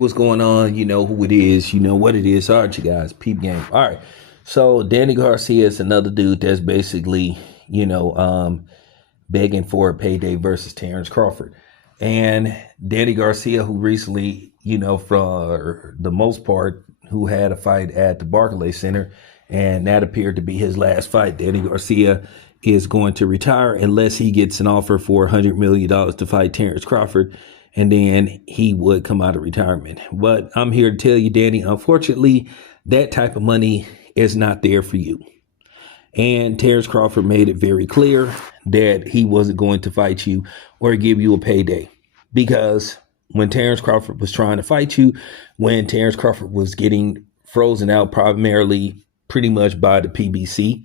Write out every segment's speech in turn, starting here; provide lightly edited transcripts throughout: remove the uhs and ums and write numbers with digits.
What's going on? You know who it is. You know what it is. All right, you guys. Peep game. All right. So Danny Garcia is another dude that's basically, you know, begging for a payday versus Terrence Crawford. And Danny Garcia, who recently, for the most part, who had a fight at the Barclays Center, and that appeared to be his last fight. Danny Garcia is going to retire unless he gets an offer for $100 million to fight Terrence Crawford, and then he would come out of retirement. But I'm here to tell you, Danny, unfortunately, that type of money is not there for you. And Terrence Crawford made it very clear that he wasn't going to fight you or give you a payday. Because when Terrence Crawford was trying to fight you, when Terrence Crawford was getting frozen out primarily pretty much by the PBC,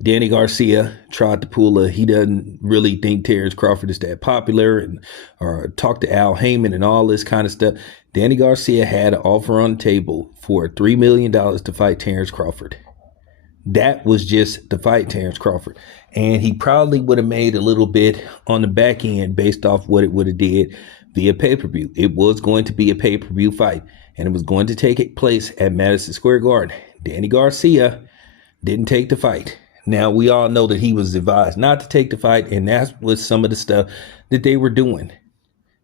Danny Garcia tried to pull he doesn't really think Terrence Crawford is that popular, or talk to Al Heyman and all this kind of stuff. Danny Garcia had an offer on the table for $3 million to fight Terrence Crawford. That was just to fight Terrence Crawford. And he probably would have made a little bit on the back end based off what it would have did via pay-per-view. It was going to be a pay-per-view fight, and it was going to take place at Madison Square Garden. Danny Garcia didn't take the fight. Now, we all know that he was advised not to take the fight, and that was some of the stuff that they were doing,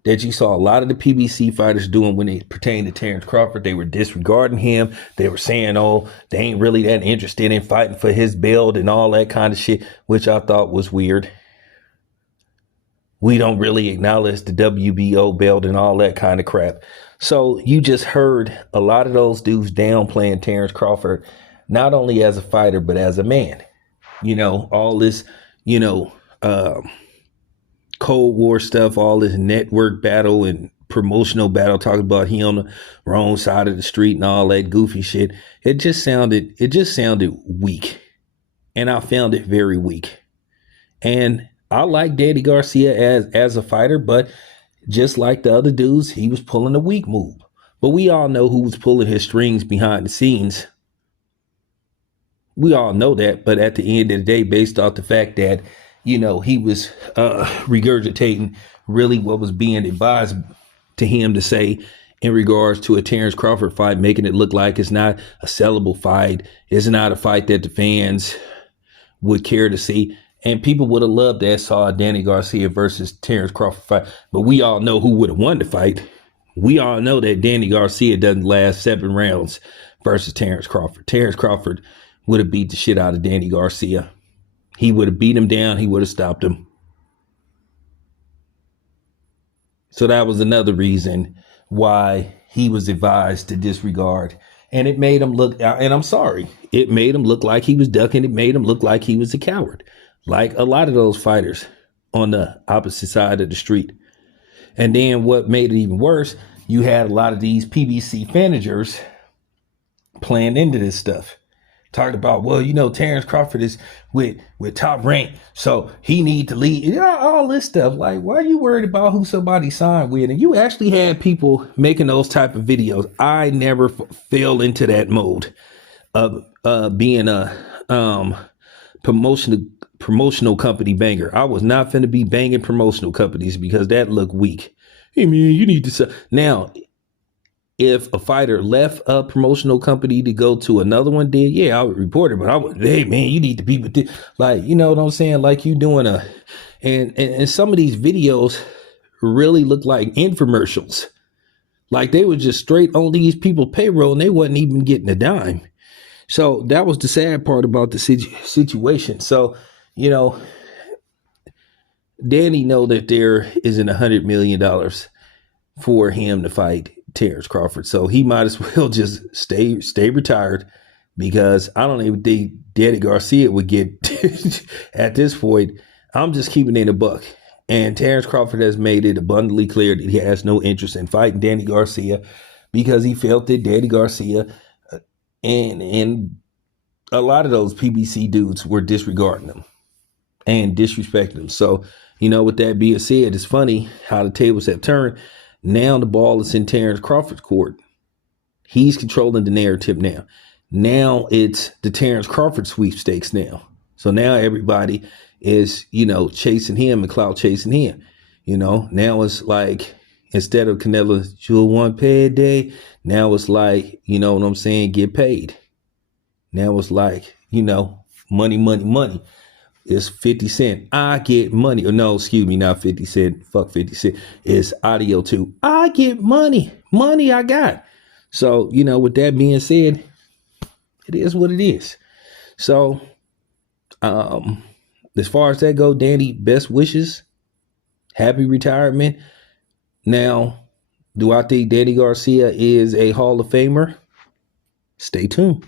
that you saw a lot of the PBC fighters doing when it pertained to Terrence Crawford. They were disregarding him. They were saying, oh, they ain't really that interested in fighting for his belt and all that kind of shit, which I thought was weird. We don't really acknowledge the WBO belt and all that kind of crap. So you just heard a lot of those dudes downplaying Terrence Crawford, not only as a fighter, but as a man. All this, Cold War stuff, all this network battle and promotional battle, talking about he on the wrong side of the street and all that goofy shit. It just sounded weak. And I found it very weak. And I like Danny Garcia as a fighter, but just like the other dudes, he was pulling a weak move. But we all know who was pulling his strings behind the scenes. We all know that, but at the end of the day, based off the fact that, he was regurgitating really what was being advised to him to say in regards to a Terrence Crawford fight, making it look like it's not a sellable fight. It's not a fight that the fans would care to see. And people would have loved that, saw a Danny Garcia versus Terrence Crawford fight. But we all know who would have won the fight. We all know that Danny Garcia doesn't last 7 rounds versus Terrence Crawford. Terrence Crawford would have beat the shit out of Danny Garcia. He would have beat him down. He would have stopped him. So that was another reason why he was advised to disregard. And it made him look, and I'm sorry, it made him look like he was ducking. It made him look like he was a coward, like a lot of those fighters on the opposite side of the street. And then what made it even worse, you had a lot of these PBC managers playing into this stuff. Talked about, well, Terrence Crawford is with Top Rank, so he need to lead. All this stuff. Like, why are you worried about who somebody signed with? And you actually had people making those type of videos. I never fell into that mode of being a promotional company banger. I was not finna be banging promotional companies because that looked weak. Hey man, you need to sell. Now, if a fighter left a promotional company to go to another one, then yeah, I would report it. But I would, hey man, you need to be with this. Like, you know what I'm saying? Like you doing and some of these videos really look like infomercials. Like they were just straight on these people's payroll and they wasn't even getting a dime. So that was the sad part about the situation. So, Danny know that there isn't $100 million for him to fight Terrence Crawford. So he might as well just stay retired, because I don't even think Danny Garcia would get at this point. I'm just keeping it in a buck. And Terrence Crawford has made it abundantly clear that he has no interest in fighting Danny Garcia, because he felt that Danny Garcia and a lot of those PBC dudes were disregarding him and disrespecting him. So, with that being said, it's funny how the tables have turned. Now the ball is in Terrence Crawford's court. He's controlling the narrative now. Now it's the Terrence Crawford sweepstakes now. So now everybody is, chasing him and clout chasing him. Now it's like, Instead of Canelo, you'll want pay a day. Now it's like, you know what I'm saying, get paid. Now it's like, money, money, money. It's 50 Cent. I get money. Or no, excuse me, not 50 Cent. Fuck 50 Cent. It's Audio 2. I get money. Money I got. So, with that being said, it is what it is. So, as far as that go, Danny, best wishes. Happy retirement. Now, do I think Danny Garcia is a Hall of Famer? Stay tuned.